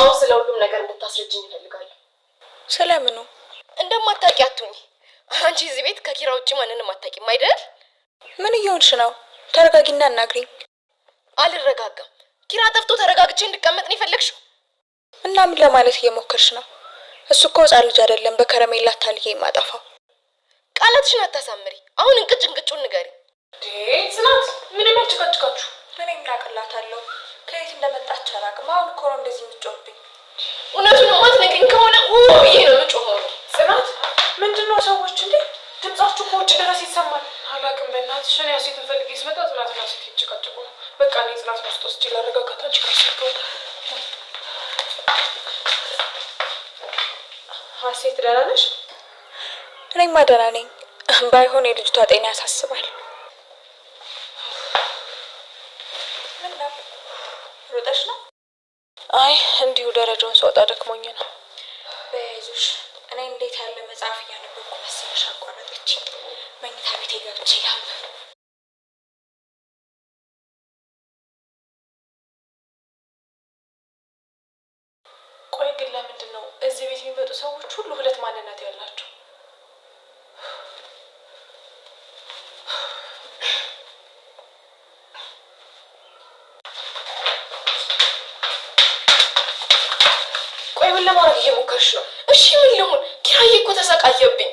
አሁን ስለ ሁሉም ነገር እንድታስረጅኝ እፈልጋለሁ። ስለምኑ? እንደማታውቂ አትሁኝ። አንቺ እዚህ ቤት ከኪራ ውጭ ማንንም አታውቂም አይደል? ምን እየሆንሽ ነው? ተረጋጊና አናግሪኝ። አልረጋጋም። ኪራ ጠፍቶ ተረጋግቼ እንድቀመጥ ነው የፈለግሽው? እና ምን ለማለት እየሞከርሽ ነው? እሱ እኮ ሕፃን ልጅ አይደለም በከረሜላ ታልዬ የማጠፋው። ቃላትሽን አታሳምሪ። አሁን እንቅጩን ንገሪ። ጽናት ምን የሚያጨቃጭቃችሁ? ምን እምራቅላታለሁ? ከየት እንደመጣች አላውቅም። አሁን እኮ ነው እንደዚህ የምትጮህብኝ። እውነቱን የማትነግሪኝ ከሆነ ይሄ ነው የምጮኸው። ጽናት ምንድነው? ሰዎች እንዴ ድምጻችሁ ከውጭ ድረስ ይሰማል። አላውቅም። በእናትሽ እኔ ሀሴትን ፈልጌ ስመጣ ጽናትና ሀሴት ይጨቃጨቁ ነው። በቃ እኔ ጽናትን ውስጥ ወስጄ ላረጋጋት። አንቺ ካሰብከው ሀሴት ደህና ነሽ? እኔማ ደህና ነኝ። ባይሆን የልጅቷ ጤና ያሳስባል። ምን ነው ሮጠሽ ነው? አይ እንዲሁ ደረጃውን ስወጣ ደክሞኝ ነው። በያይዞሽ እኔ እንዴት ያለ መጽሐፍ እያነበብኩ መሰለሽ አቋረጠች። መኝታ ቤቴ ገብቼ ላንብብ። ቆይ ግን ለምንድን ነው እዚህ ቤት የሚመጡ ሰዎች ሁሉ ሁለት ማንነት ያላቸው? ቆይ ምን ለማድረግ እየሞከርሽ ነው? እሺ ምን ልሁን? ኪራዬ እኮ ተሰቃየብኝ።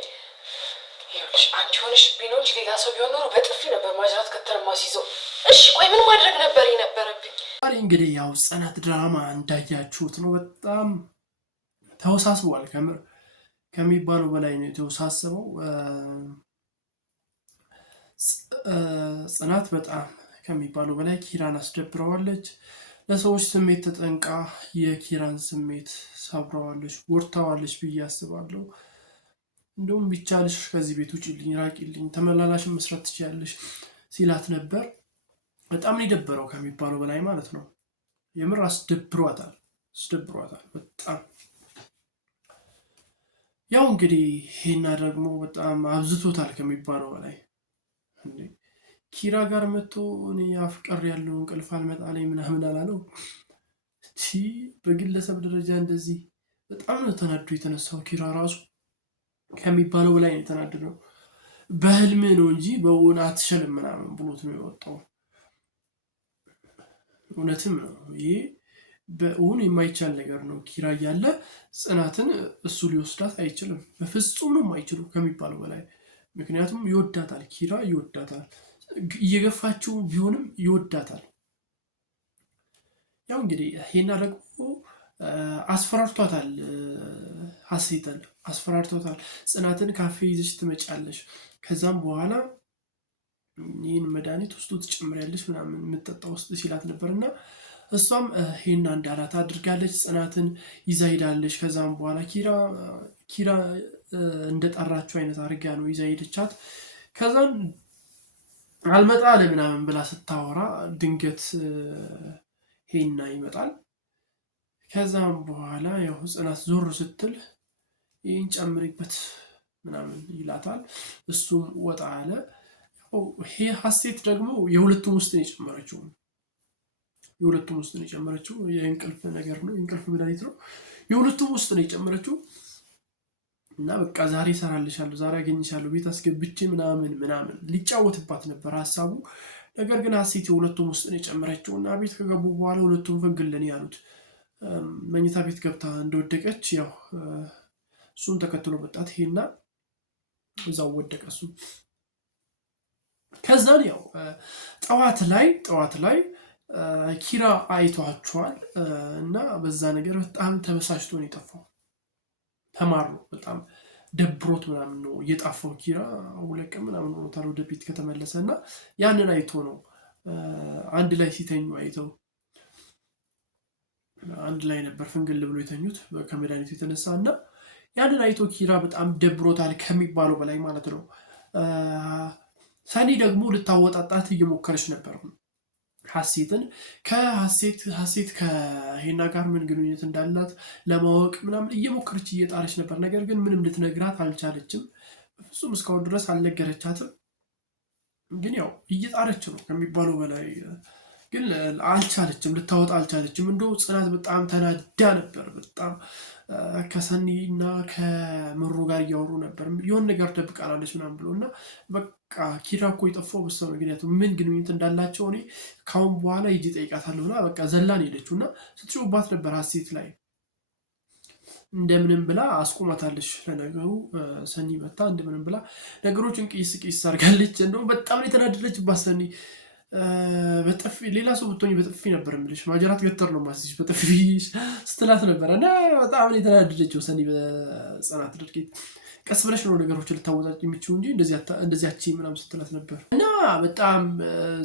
ይኸውልሽ አንቺ ሆነሽብኝ ነው እንጂ ሌላ ሰው ቢሆን ኖሮ በጥፊ ነበር ማጅራት ከተር ማስይዘው። እሺ ቆይ ምን ማድረግ ነበር የነበረብኝ? ዛሬ እንግዲህ ያው ጽናት ድራማ እንዳያችሁት ነው። በጣም ተወሳስቧል። ከምር ከሚባለው በላይ ነው የተወሳሰበው። ጽናት በጣም ከሚባለው በላይ ኪራን አስደብረዋለች። ለሰዎች ስሜት ተጠንቃ የኪራን ስሜት ሰብረዋለች፣ ጎድታዋለች ብዬ አስባለሁ። እንደውም ቢቻልሽ ከዚህ ቤት ውጭልኝ፣ ራቂልኝ፣ ተመላላሽን መስራት ትችያለሽ ሲላት ነበር። በጣም የደበረው ከሚባለው በላይ ማለት ነው። የምር አስደብሯታል በጣም። ያው እንግዲህ ይሄና ደግሞ በጣም አብዝቶታል ከሚባለው በላይ። ኪራ ጋር መጥቶ እኔ አፍቀር ያለው እንቅልፍ አልመጣለኝ ምናምን አላለው። በግለሰብ ደረጃ እንደዚህ በጣም ነው ተናዶ የተነሳው። ኪራ ራሱ ከሚባለው በላይ ነው የተናደደው። በህልም ነው እንጂ በእውን አትችልም ምናምን ብሎት ነው የወጣው። እውነትም ነው ይሄ በእውን የማይቻል ነገር ነው። ኪራ እያለ ጽናትን እሱ ሊወስዳት አይችልም። በፍጹም ነው የማይችሉ ከሚባለው በላይ። ምክንያቱም ይወዳታል፣ ኪራ ይወዳታል። እየገፋችው ቢሆንም ይወዳታል። ያው እንግዲህ ሄና ደግሞ አስፈራርቷታል፣ ሀሴትን አስፈራርቷታል። ጽናትን ካፌ ይዘሽ ትመጫለሽ፣ ከዛም በኋላ ይህን መድኃኒት ውስጡ ትጨምሪያለሽ ምናምን የምጠጣ ውስጥ ሲላት ነበር እና እሷም ሄና እንዳላት አድርጋለች። ጽናትን ይዛ ሄዳለች። ከዛም በኋላ ኪራ እንደጠራችው አይነት አድርጋ ነው ይዛ ሄደቻት። ከዛም አልመጣ አለ ምናምን ብላ ስታወራ ድንገት ሄና ይመጣል። ከዛም በኋላ ያው ጽናት ዞር ስትል ይህን ጨምሪበት ምናምን ይላታል። እሱም ወጣ አለ። ይሄ ሀሴት ደግሞ የሁለቱም ውስጥ ነው የጨመረችው። የእንቅልፍ ነገር ነው፣ የእንቅልፍ መድኃኒት ነው። የሁለቱም ውስጥ ነው የጨመረችው እና በቃ ዛሬ እሰራልሻለሁ፣ ዛሬ አገኝሻለሁ፣ ቤት አስገብቼ ምናምን ሊጫወትባት ነበር ሀሳቡ። ነገር ግን ሀሴት የሁለቱም ውስጥ ነው የጨመረችው እና ቤት ከገቡ በኋላ ሁለቱም ፈንግልን ያሉት። መኝታ ቤት ገብታ እንደወደቀች ያው እሱን ተከትሎ መጣት ሄና እዛው ወደቀ እሱ። ከዛን ያው ጠዋት ላይ ኪራ አይቷቸዋል እና በዛ ነገር በጣም ተበሳጭቶ ነው የጠፋው። ተማሩ በጣም ደብሮት ምናምን ነው የጣፋው ኪራ። ሁለት ቀን ምናምን ሆኖታል ወደ ቤት ከተመለሰ እና ያንን አይቶ ነው አንድ ላይ ሲተኙ አይተው አንድ ላይ ነበር ፍንግል ብሎ የተኙት ከመድኃኒቱ የተነሳ እና ያንን አይቶ ኪራ በጣም ደብሮታል ከሚባለው በላይ ማለት ነው። ሰኒ ደግሞ ልታወጣጣት እየሞከረች ነበር ሀሴትን። ሀሴት ከሄና ጋር ምን ግንኙነት እንዳላት ለማወቅ ምናምን እየሞከረች እየጣረች ነበር። ነገር ግን ምንም ልትነግራት አልቻለችም። በፍጹም እስካሁን ድረስ አልነገረቻትም። ግን ያው እየጣረች ነው ከሚባለው በላይ ግን አልቻለችም፣ ልታወጣ አልቻለችም። እንደው ጽናት በጣም ተናዳ ነበር። በጣም ከሰኒ እና ከምሩ ጋር እያወሩ ነበር። የሆነ ነገር ደብቃናለች ምናምን ብሎ እና በቃ ኪራ እኮ የጠፋው በሷ ምክንያቱም ምን ግንኙነት እንዳላቸው እኔ ካሁን በኋላ ሂጂ እጠይቃታለሁ ብላ በቃ ዘላን ሄደችው እና ስትጮባት ነበር ሀሴት ላይ እንደምንም ብላ አስቆማታለች። ለነገሩ ሰኒ መታ እንደምንም ብላ ነገሮችን ቂስ ቂስ አድርጋለች። እንደውም በጣም ነው የተናደደችባት ሰኒ። በጥፊ ሌላ ሰው ብትሆኝ በጥፊ ነበር የምልሽ፣ ማጀራት ገተር ነው ማስይሽ በጥፊ ስትላት ነበረ እና በጣም ነው የተናደደችው ሰኒ በጽናት ድርጊት። ቀስ ብለሽ ነው ነገሮችን ልታወጣጭ የሚችው እንጂ እንደዚህ አቺ ምናምን ስትላት ነበር እና በጣም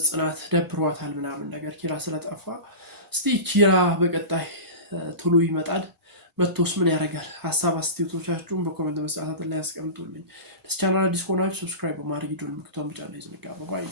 ጽናት ደብሯታል ምናምን ነገር ኪራ ስለጠፋ። እስቲ ኪራ በቀጣይ ቶሎ ይመጣል። መቶስ ምን ያደርጋል? ሀሳብ አስተያየቶቻችሁን በኮሜንት መስጫ ላይ ያስቀምጡልኝ። ለቻናል አዲስ ከሆናችሁ ሰብስክራይብ በማድረግ ቪዲዮን ምክቷን ብቻ ላይ ዝንጋ ባይ